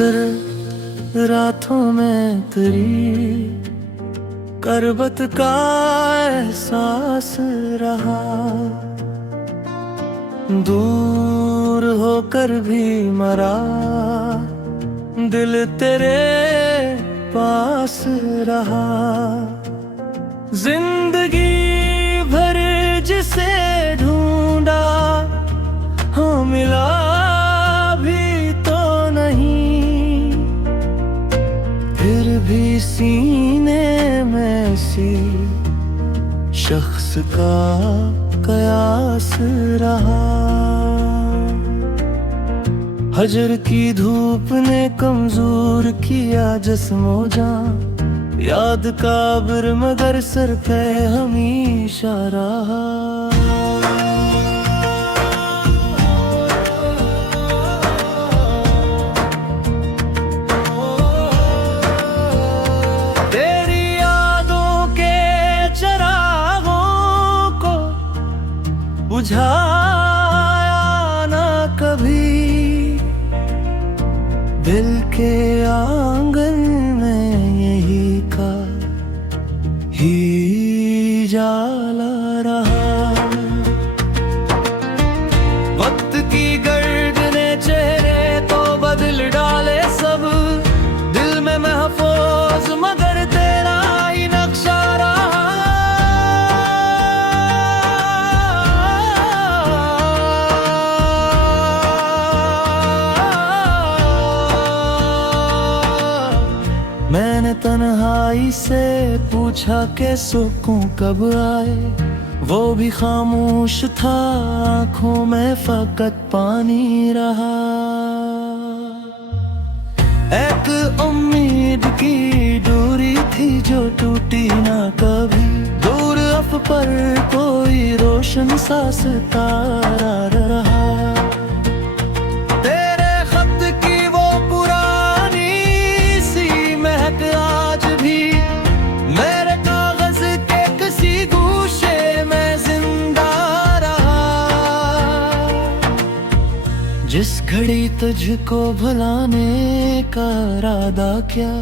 अक्सर रातों में तेरी करबत का एहसास रहा, दूर होकर भी मरा दिल तेरे पास रहा। जिंदगी भर जिसे ढूंढा हाँ मिला भी तो नहीं, फिर भी सीने में सी शख्स का कयास रहा। हजर की धूप ने कमजोर किया जिस्मो जान, याद काबिर मगर सर पे हमेशा रहा। तेरी यादों के चरागों को बुझाया ना कभी, दिल के आंगन में यही का ही जाला रहा। वक्त की गर्द ने चेहरे तो बदल डाले सब, दिल में महफूज मगर तेरा ही नक्शा रहा। मैंने तन्हाई से पूछा कि सुकून कब आए, वो भी खामोश था, आंखों में फकत पानी रहा। एक उम्मीद की डोरी थी जो टूटी ना कभी, दूर अफ पर कोई रोशन सा सितारा रहा। आज भी मेरे कागज के किसी गूशे में जिंदा रहा। जिस घड़ी तुझको भुलाने का इरादा किया,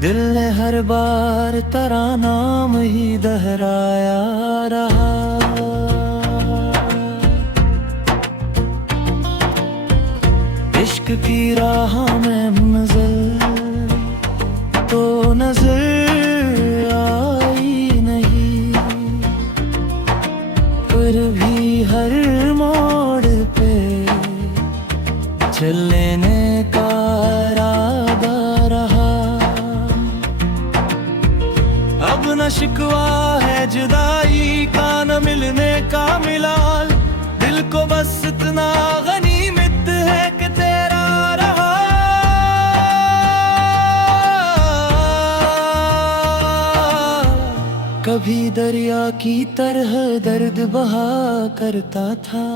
दिल ने हर बार तेरा नाम ही दोहराया रहा। इश्क की राह में मंजिल तो नजर आई नहीं, फिर भी हर मोड़ पे चलने का इरादा रहा। अब न शिकवा है जुदाई का, न मिलने का मिलाल, दिल को बस इतना गनीमत है कि तेरा रहा। कभी दरिया की तरह दर्द बहा करता था,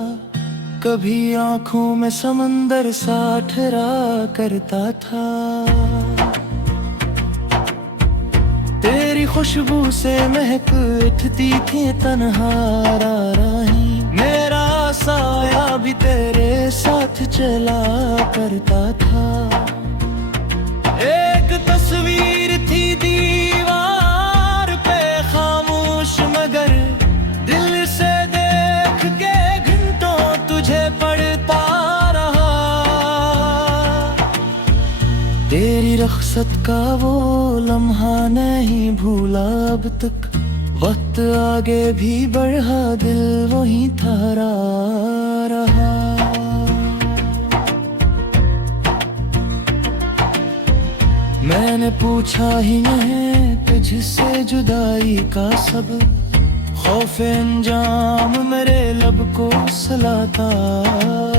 कभी आंखों में समंदर सा ठहरा करता था। तेरी खुशबू से महक उठती थी तन्हा राही, मेरा साया भी तेरे साथ चला करता था। एक तस्वीर थी दीवार पे खामोश, मगर दिल से देख के घंटों तुझे पढ़ता रहा। तेरी रख्सत का वो लम्हा नहीं भूला अब तक, वक्त आगे भी बढ़ा दिल वहीं ठहरा रहा। मैंने पूछा ही नहीं तुझसे जुदाई का सब, खौफ अंजाम मेरे लब को सलाता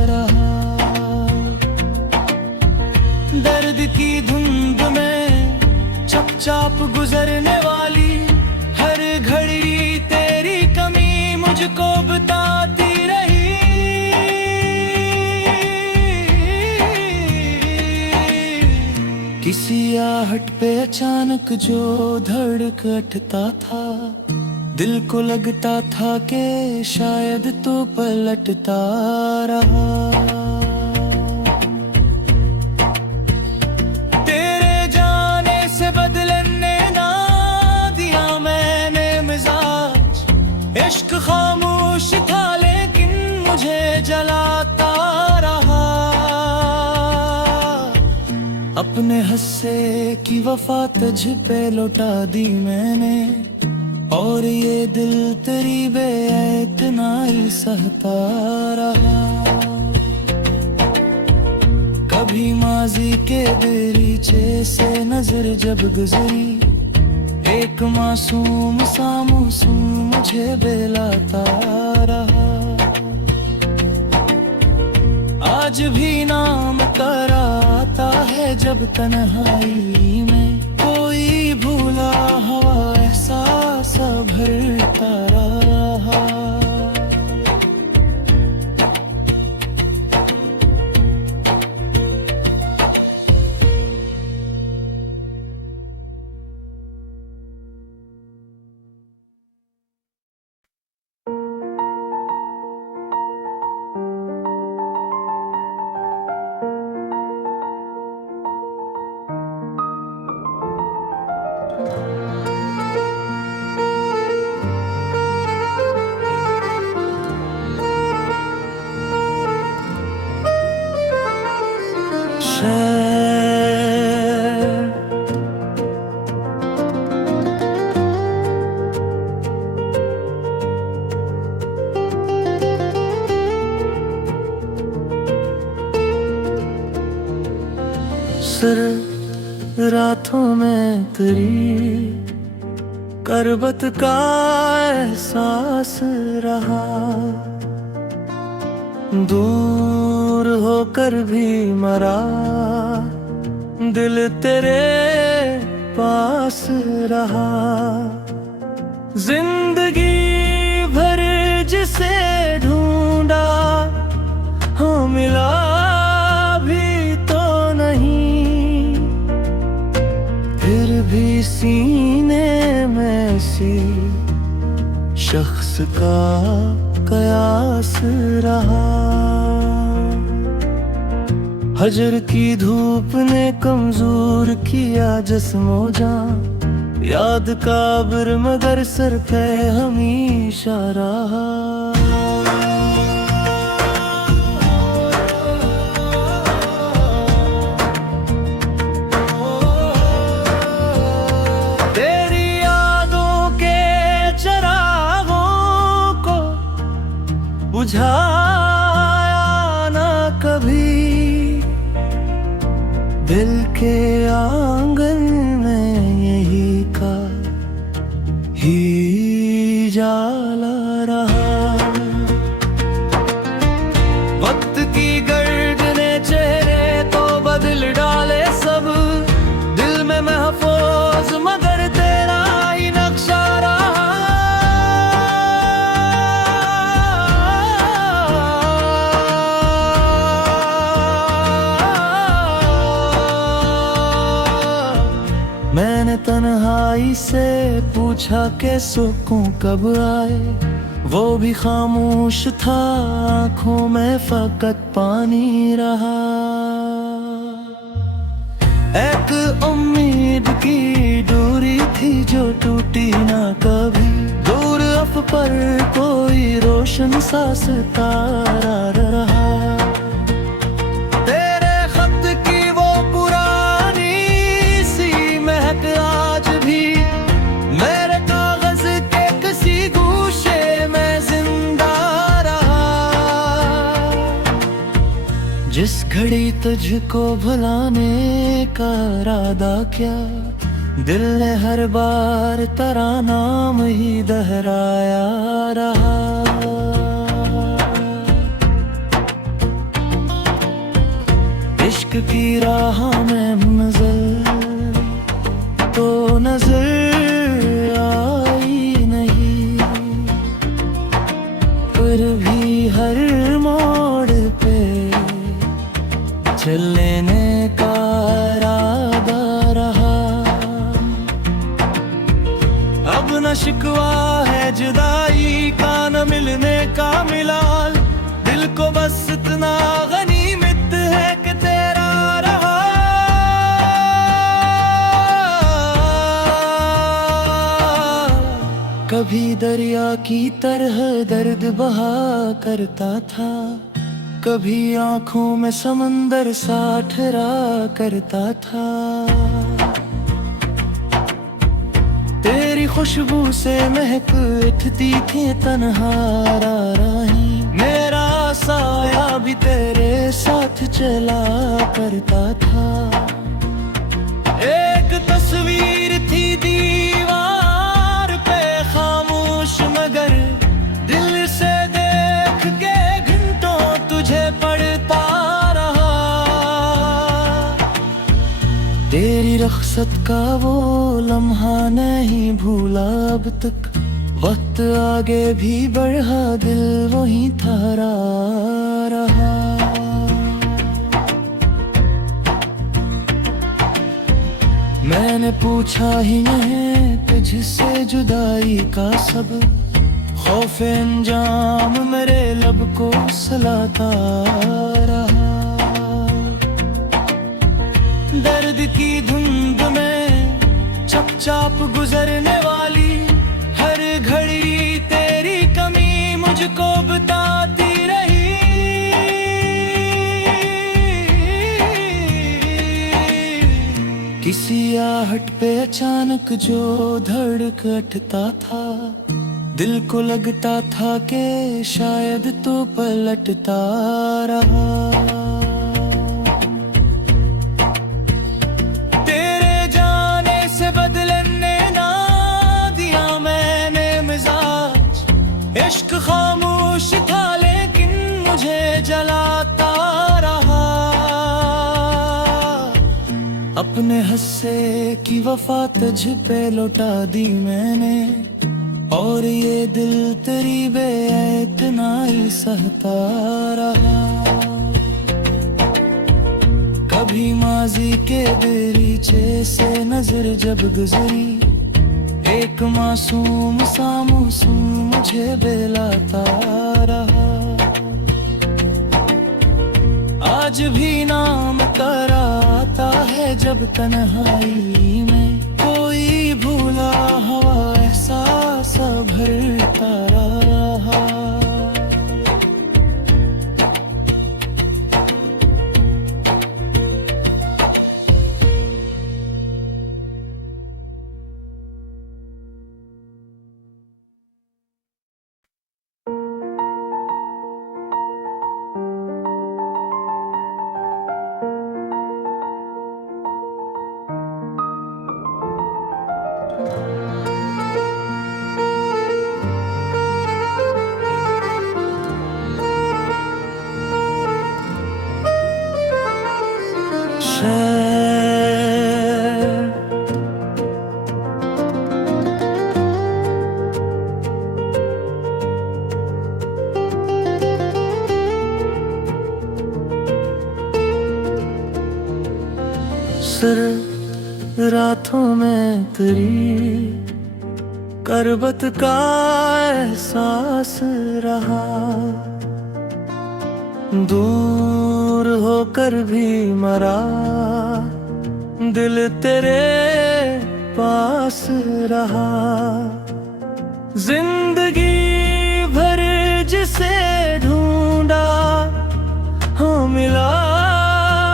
रहा। दर्द की धुंध में चुपचाप गुजरने वाली हर घड़ी तेरी कमी मुझको बताती रही। किसी आहट पे अचानक जो धड़क उठता था, दिल को लगता था कि शायद तो पलटता रहा। इश्क खामोश था लेकिन मुझे जलाता रहा। अपने हस्से की वफा तुझ पे लौटा दी मैंने, और ये दिल तेरी बेइतनाई सहता रहा। कभी माजी के दरीचे से नजर जब गुजरी, एक मासूम सा मौसम मुझे बेलाता रहा। आज भी नाम कराता है जब तन्हाई में, कोई भूला हवा एहसास भरता रहा। सर रातों में तेरी करबत का एहसास रहा। दूर होकर भी मरा दिल तेरे पास रहा। जिंदगी भर जिसे ढूंढा हाँ मिला भी तो नहीं, फिर भी सीने में सी शख्स का कयास रहा। हजर की धूप ने कमजोर किया जिस्मो जान, याद काबिर मगर सर पे हमेशा रहा। तेरी यादों के चरागों को बुझाया ना कभी, दिल के आंगन में यही का ही जाला रहा। वक्त की गर्द ने चेहरे तो बदल डाले सब, दिल में महफूज मगर तेरा ही नक्शा रहा। मैंने तन्हाई से पूछा कि सुकून कब आए, वो भी खामोश था, आंखों में फकत पानी रहा। एक उम्मीद की डोरी थी जो टूटी ना कभी, दूर अफ पर कोई रोशन सा सितारा रहा। आज भी मेरे कागज के किसी गूशे में जिंदा रहा। जिस घड़ी तुझको भुलाने का इरादा किया, दिल ने हर बार तेरा नाम ही दोहराया रहा। इश्क की राह में मंजिल तो नजर आई नहीं, फिर भी हर मोड़ पे चलने का इरादा रहा। अब न शिकवा है जुदाई का, न मिलने का मिलाल, दिल को बस इतना गनीमत है कि तेरा रहा। दरिया की तरह दर्द बहा करता था, कभी आंखों में समंदर सा ठहरा करता था। तेरी खुशबू से महक उठती थी तन्हा राही, मेरा साया भी तेरे साथ चला करता था। एक तस्वीर थी दीवार पे खामोश, मगर दिल से देख के घंटों तुझे पढ़ता रहा। तेरी रख्सत का वो लम्हा नहीं भूला अब तक, वक्त आगे भी बढ़ा दिल वहीं ठहरा रहा। मैंने पूछा ही नहीं तुझसे जुदाई का सब, खौफ अंजाम मेरे लब को सलाता रहा। दर्द की धुंध में चुपचाप गुजरने वाली हर घड़ी तेरी कमी मुझको बताती रही। किसी आहट पे अचानक जो धड़क उठता था, दिल को लगता था कि शायद तो पलटता रहा। तेरे जाने से बदलने ना दिया मैंने मिजाज, इश्क खामोश था लेकिन मुझे जलाता रहा। अपने हस्से की वफा तुझ पे लौटा दी मैंने, और ये दिल तेरी बेइतनाई सहता रहा। कभी माजी के दरीचे से नजर जब गुजरी, एक मासूम सा मौसम मुझे बेलाता रहा। आज भी नाम कराता है जब तन्हाई में, कोई भूला हवा एहसास भरता रहा। सर रातों में तेरी करबत का एहसास रहा, दूर होकर भी मरा दिल तेरे पास रहा। जिंदगी भर जिसे ढूंढा हाँ मिला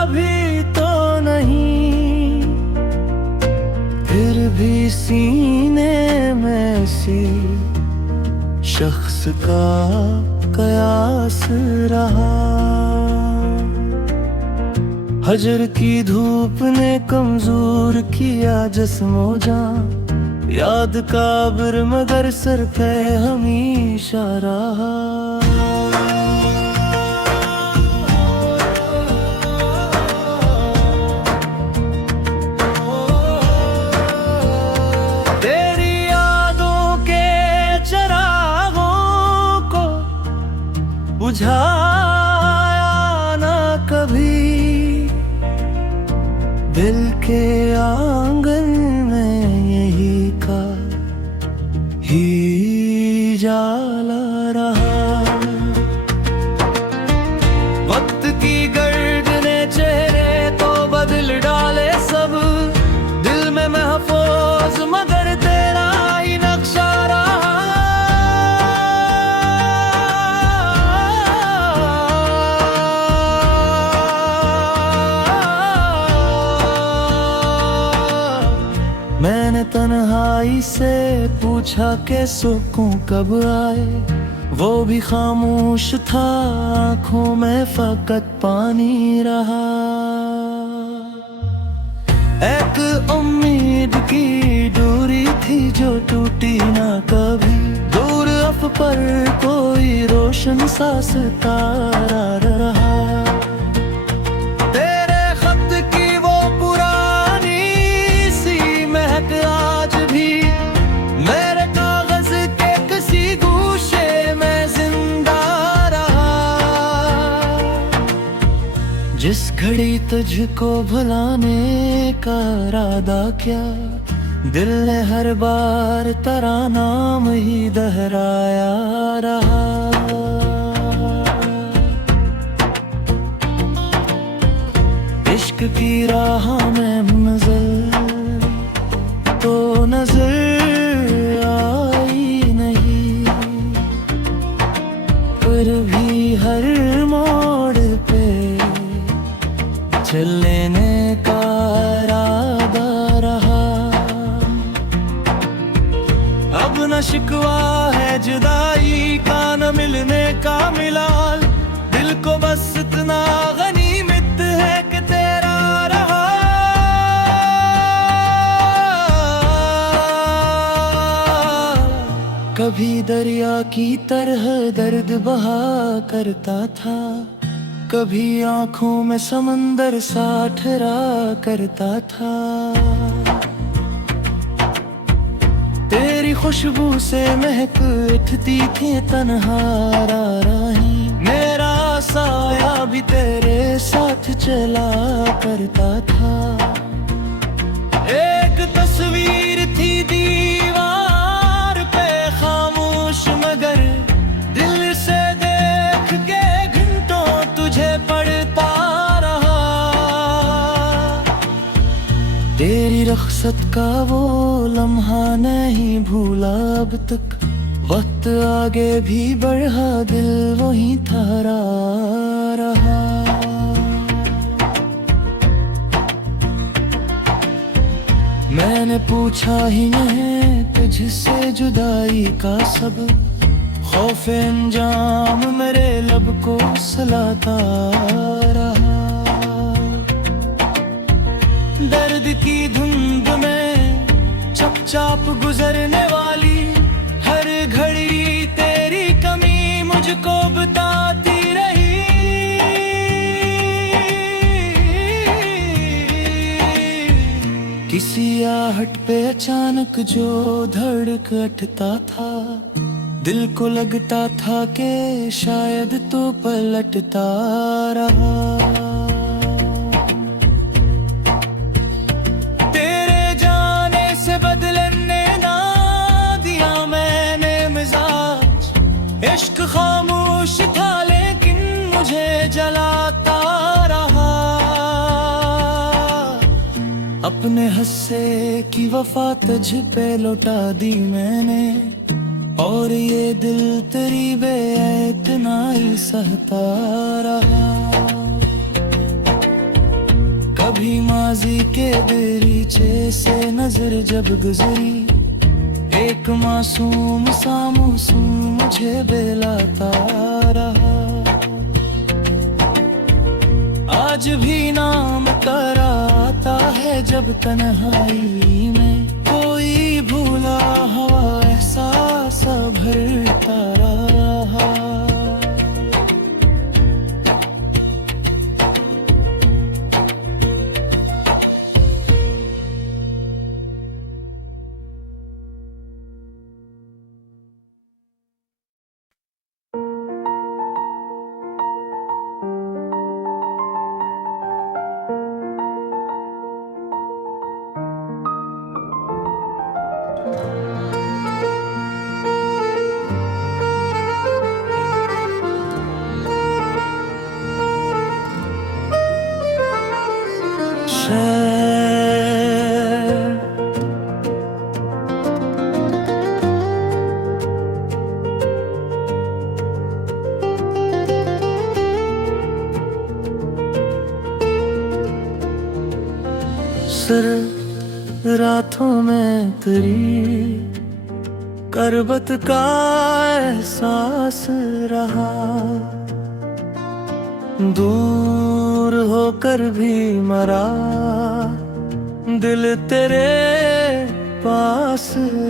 भी तो नहीं, फिर भी सीने में सी शख्स का कयास रहा। हजर की धूप ने कमजोर किया जिस्मो जान, याद काबिर मगर सर पे हमेशा रहा। तेरी यादों के चरागों को बुझाया ना कभी, दिल के आंगन में यही का ही जाला रहा। वक्त की गर्द ने चेहरे तो बदल डाले सब, दिल में महफूज मगर तेरा ही नक्शा रहा। पूछा के सुकून कब आए, वो भी खामोश था, आंखों में फकत पानी रहा। एक उम्मीद की डोरी थी जो टूटी ना कभी, दूर अफ पर कोई रोशन सा सितारा रहा। तेरे खत की वो पुरानी सी महक आज भी मेरे कागज के किसी गूशे में जिंदा रहा। जिस घड़ी तुझको भुलाने का इरादा किया, दिल ने हर बार तेरा नाम ही दोहराया रहा। इश्क की राह में मंजिल तो नजर आई नहीं, फिर भी हर मोड़ पे चलने का इरादा रहा। अब न शिकवा है जुदाई का, न मिलने का मिलाल, दिल को बस इतना गनीमत है कि तेरा रहा। कभी दरिया की तरह दर्द बहा करता था, कभी आंखों में समंदर सा ठहरा करता था। तेरी खुशबू से महक उठती थी तन्हा राही, मेरा साया भी तेरे साथ चला करता था। एक तस्वीर थी दीवार पे खामोश, मगर दिल से देख के घंटों तुझे पढ़ता रहा। तेरी रख्सत का वो लम्हा नहीं भूला अब तक, वक्त आगे भी बढ़ा, दिल वहीं ठहरा रहा। मैंने पूछा ही नहीं तुझसे जुदाई का सब, खौफ अंजाम मेरे लब को सलाता रहा। दर्द की धुंध में चुपचाप गुजरने वाली हर घड़ी तेरी कमी मुझको बताती रही। किसी आहट पे अचानक जो धड़क उठता था, दिल को लगता था कि शायद तो पलटता रहा। तेरे जाने से बदलने ना दिया मैंने मिजाज, इश्क खामोश था लेकिन मुझे जलाता रहा। अपने हस्से की वफा तुझ पे लौटा दी मैंने, और ये दिल तेरी बेइतनाई सहता रहा। कभी माजी के दरीचे से नजर जब गुजरी, एक मासूम सा मासूम मुझे बेलाता रहा। आज भी नाम कराता है जब तन्हाई में, कोई भूला हवा एहसास भरता रहा। सर रातों में तेरी करबत का एहसास रहा, दूर होकर भी मरा, दिल तेरे पास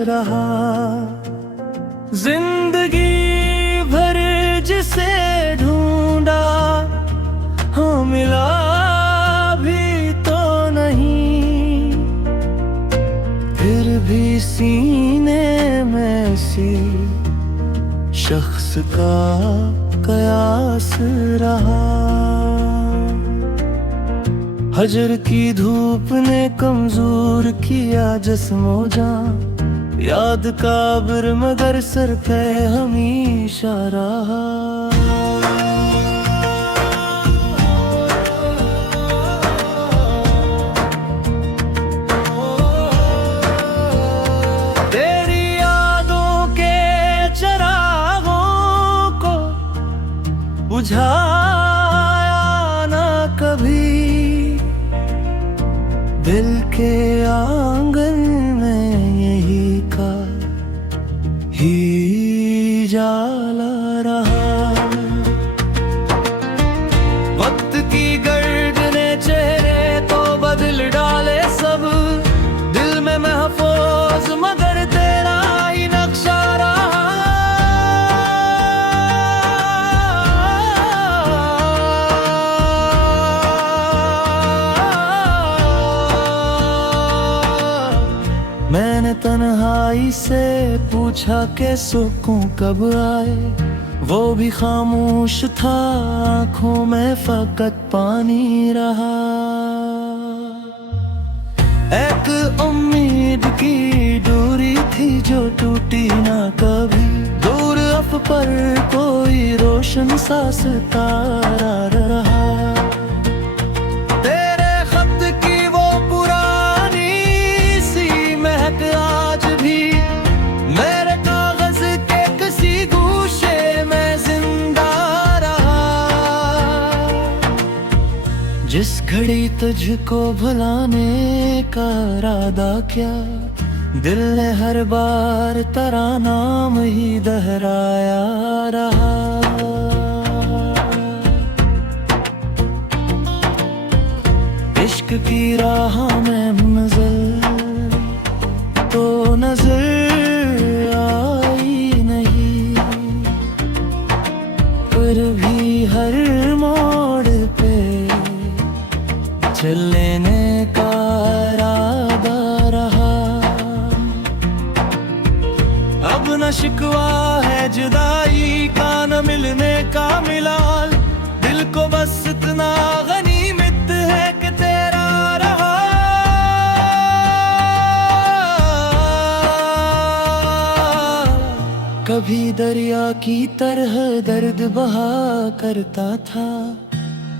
रहा। जिंदगी भर जिसे ढूंढा, हाँ मिला भी तो नहीं, फिर भी सीने में सी शख्स का कयास रहा। हजर की धूप ने कमजोर किया जिस्मो जान, याद काबिर मगर सर पे हमेशा रहा। तेरी यादों के चरागों को बुझाया ना कभी, दिल के आंगन में यही का ही जाला रहा। वक्त की गर्द ने चेहरे तो बदल डाले सब, दिल में महफूज मगर तेरा ही नक्शा रहा। मैंने तन्हाई से पूछा कि सुकून कब आए, वो भी खामोश था, आंखों में फकत पानी रहा। एक उम्मीद की डोरी थी जो टूटी ना कभी, दूर अफ पर कोई रोशन सा सितारा रहा। आज भी मेरे कागज के किसी गूशे में जिंदा रहा। जिस घड़ी तुझको भुलाने का इरादा किया, दिल ने हर बार तेरा नाम ही दोहराया रहा। इश्क की राह में मंजिल तो नजर आई नहीं, फिर भी हर मोड़ पे चलने का इरादा रहा। अब न शिकवा है जुदाई का, न मिलने का मिलाल, दिल को बस इतना गनीमत है कि तेरा रहा। कभी दरिया की तरह दर्द बहा करता था,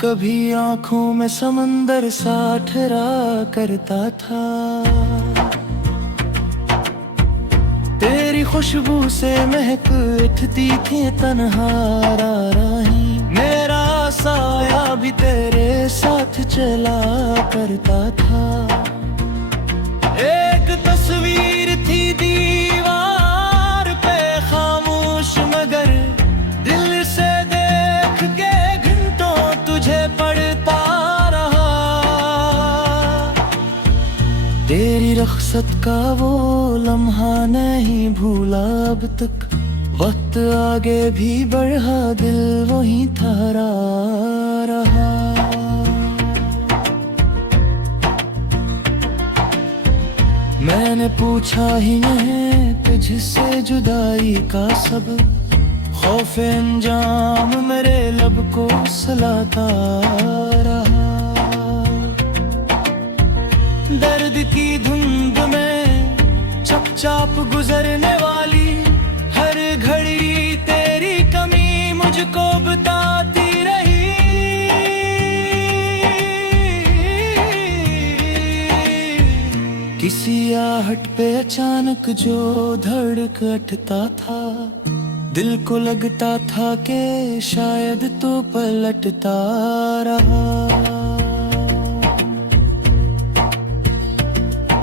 कभी आंखों में समंदर सा ठहरा करता था। तेरी खुशबू से महक उठती थी तन्हा राही, मेरा साया भी तेरे साथ चला करता था। एक तस्वीर थी दीवार पे खामोश, मगर दिल से देख के घंटों तुझे पढ़ता रहा। तेरी रख्सत का वो लम्हा नहीं भूला अब तक, वक्त आगे भी बढ़ा, दिल वहीं ठहरा रहा। मैंने पूछा ही नहीं तुझसे जुदाई का सब, खौफ अंजाम मेरे लब को सलाता रहा। दर्द की धुंध में चपचाप गुजरने वाली हर घड़ी तेरी कमी मुझको बताती रही। किसी आहट पे अचानक जो धड़क उठता था, दिल को लगता था कि शायद तो पलटता रहा।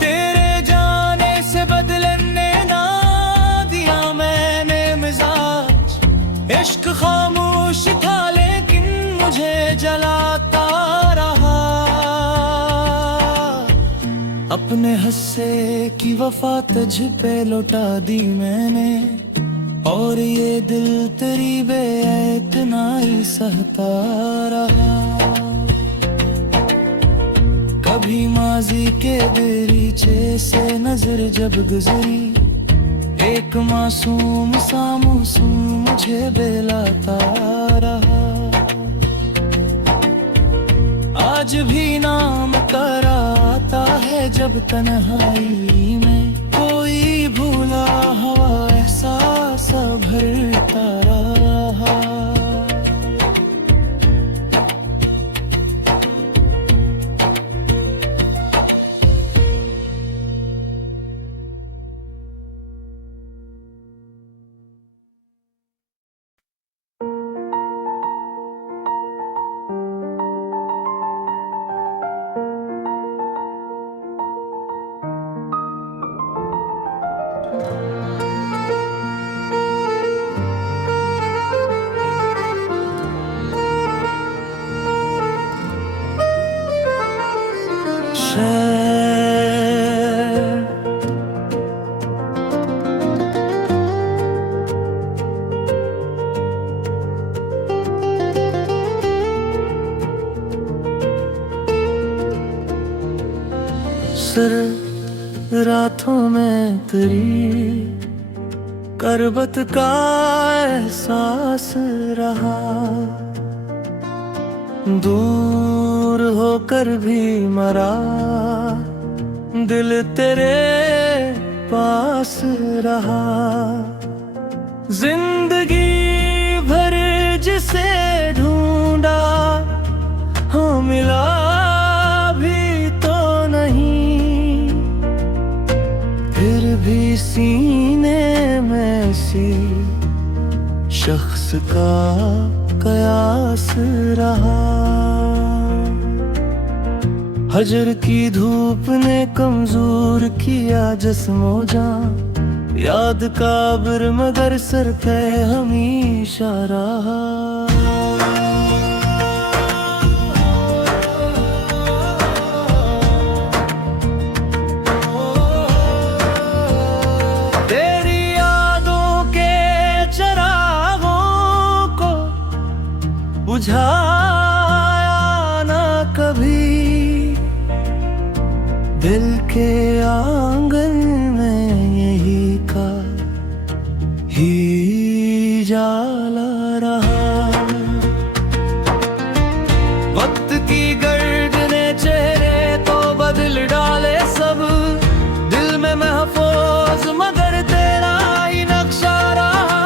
तेरे जाने से बदलने ना दिया इश्क खामोश था लेकिन मुझे जलाता रहा। अपने हस्से की वफा तुझ पे लौटा दी मैंने, और ये दिल तेरी बेइतनाई सहता रहा। कभी माजी के दरीचे से नजर जब गुजरी, एक मासूम सा मौसम मुझे बेलाता रहा। आज भी नाम कराता है जब तन्हाई में, कोई भूला हवा एहसास भरता रहा। सर रातों में तेरी करबत का एहसास रहा। दूर होकर भी मरा दिल तेरे पास रहा। जिंदगी भर जिसे ढूंढा हाँ मिला भी तो नहीं, फिर भी सीने में सी शख्स का कयास रहा। हजर की धूप ने कमजोर किया जिस्मो जान, याद काबिर मगर सर पे हमेशा रहा। तेरी यादों के चरागों को बुझाया ना कभी, दिल के आंगन में यही का ही जाला रहा। वक्त की गर्द ने चेहरे तो बदल डाले सब, दिल में महफूज मगर तेरा ही नक्शा रहा।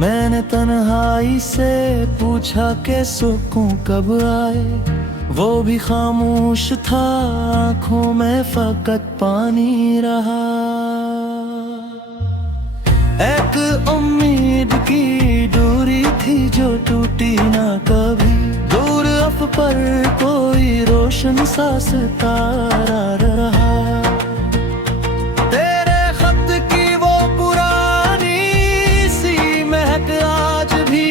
मैंने तन्हाई से पूछा कि सुकून कब आए, वो भी खामोश था, आंखों में फकत पानी रहा। एक उम्मीद की डोरी थी जो टूटी ना कभी, दूर अफ पर कोई रोशन सा सितारा रहा। आज भी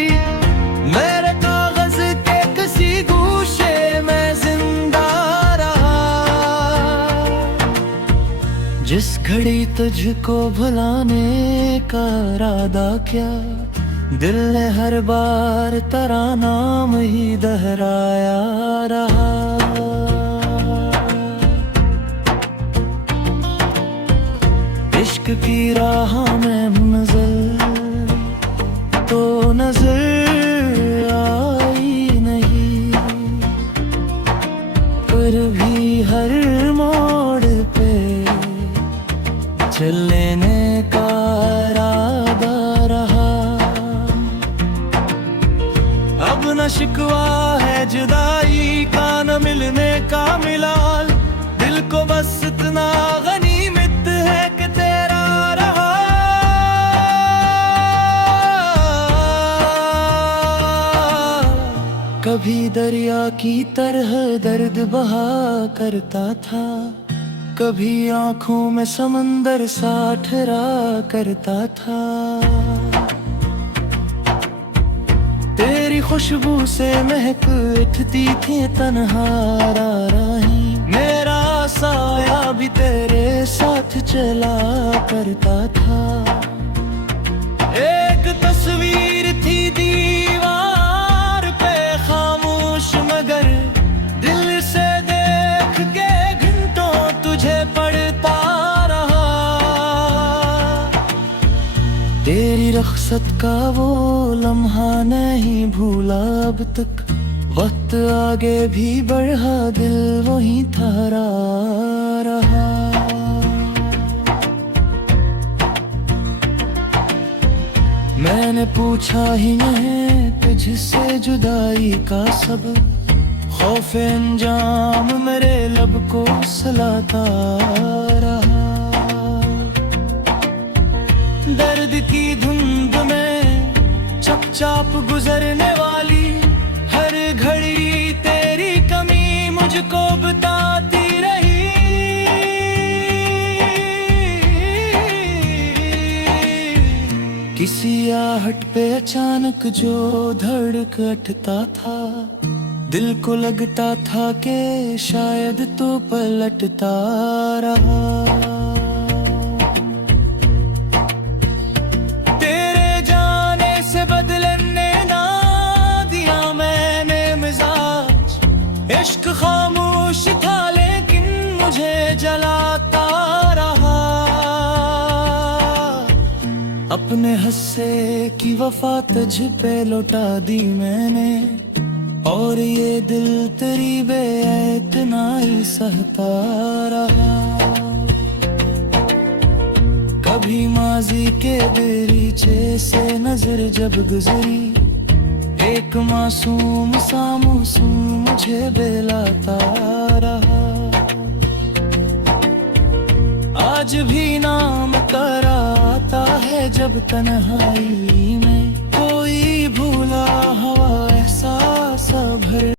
मेरे कागज के किसी गूशे में जिंदा रहा। जिस घड़ी तुझको भुलाने का इरादा किया, दिल ने हर बार तेरा नाम ही दोहराया रहा। इश्क की राह में मंजिल तो नजर आई नहीं, पर भी हर मोड़ पे चलने का इरादा रहा। अब न शिकवा है जुदाई का, न मिलने का मिलाल, दिल को बस इतना गनीमत है कि तेरा रहा। कभी दरिया की तरह दर्द बहा करता था, कभी आंखों में समंदर सा ठहरा करता था। तेरी खुशबू से महक उठती थी तन्हा राही, मेरा साया भी तेरे साथ चला करता था। एक तस्वीर थी दीवार पे खामोश, मगर दिल से देख के घंटों तुझे पढ़ता रहा। तेरी रख्सत का वो लम्हा नहीं भूला अब तक, वक्त आगे भी बढ़ा दिल वहीं ठहरा रहा। मैंने पूछा ही नहीं तुझसे जुदाई का सब, खौफ अंजाम मेरे लब को सलाता रहा। दर्द की धुंध में चुपचाप गुजरने वाली हर घड़ी तेरी कमी मुझको बताती रही। किसी आहट पे अचानक जो धड़क उठता था, दिल को लगता था कि शायद तो पलटता रहा। तेरे जाने से बदलने ना दिया मैंने मिजाज, इश्क खामोश था लेकिन मुझे जलाता रहा। अपने हस्से की वफा तुझ पे लौटा दी मैंने, और ये दिल तेरी बेइतनाई सहता रहा। कभी माजी के दरीचे से नजर जब गुजरी, एक मासूम सा मासूम मुझे बेलाता रहा। आज भी नाम कराता है जब तन्हाई में, कोई भूला हवा एहसास भर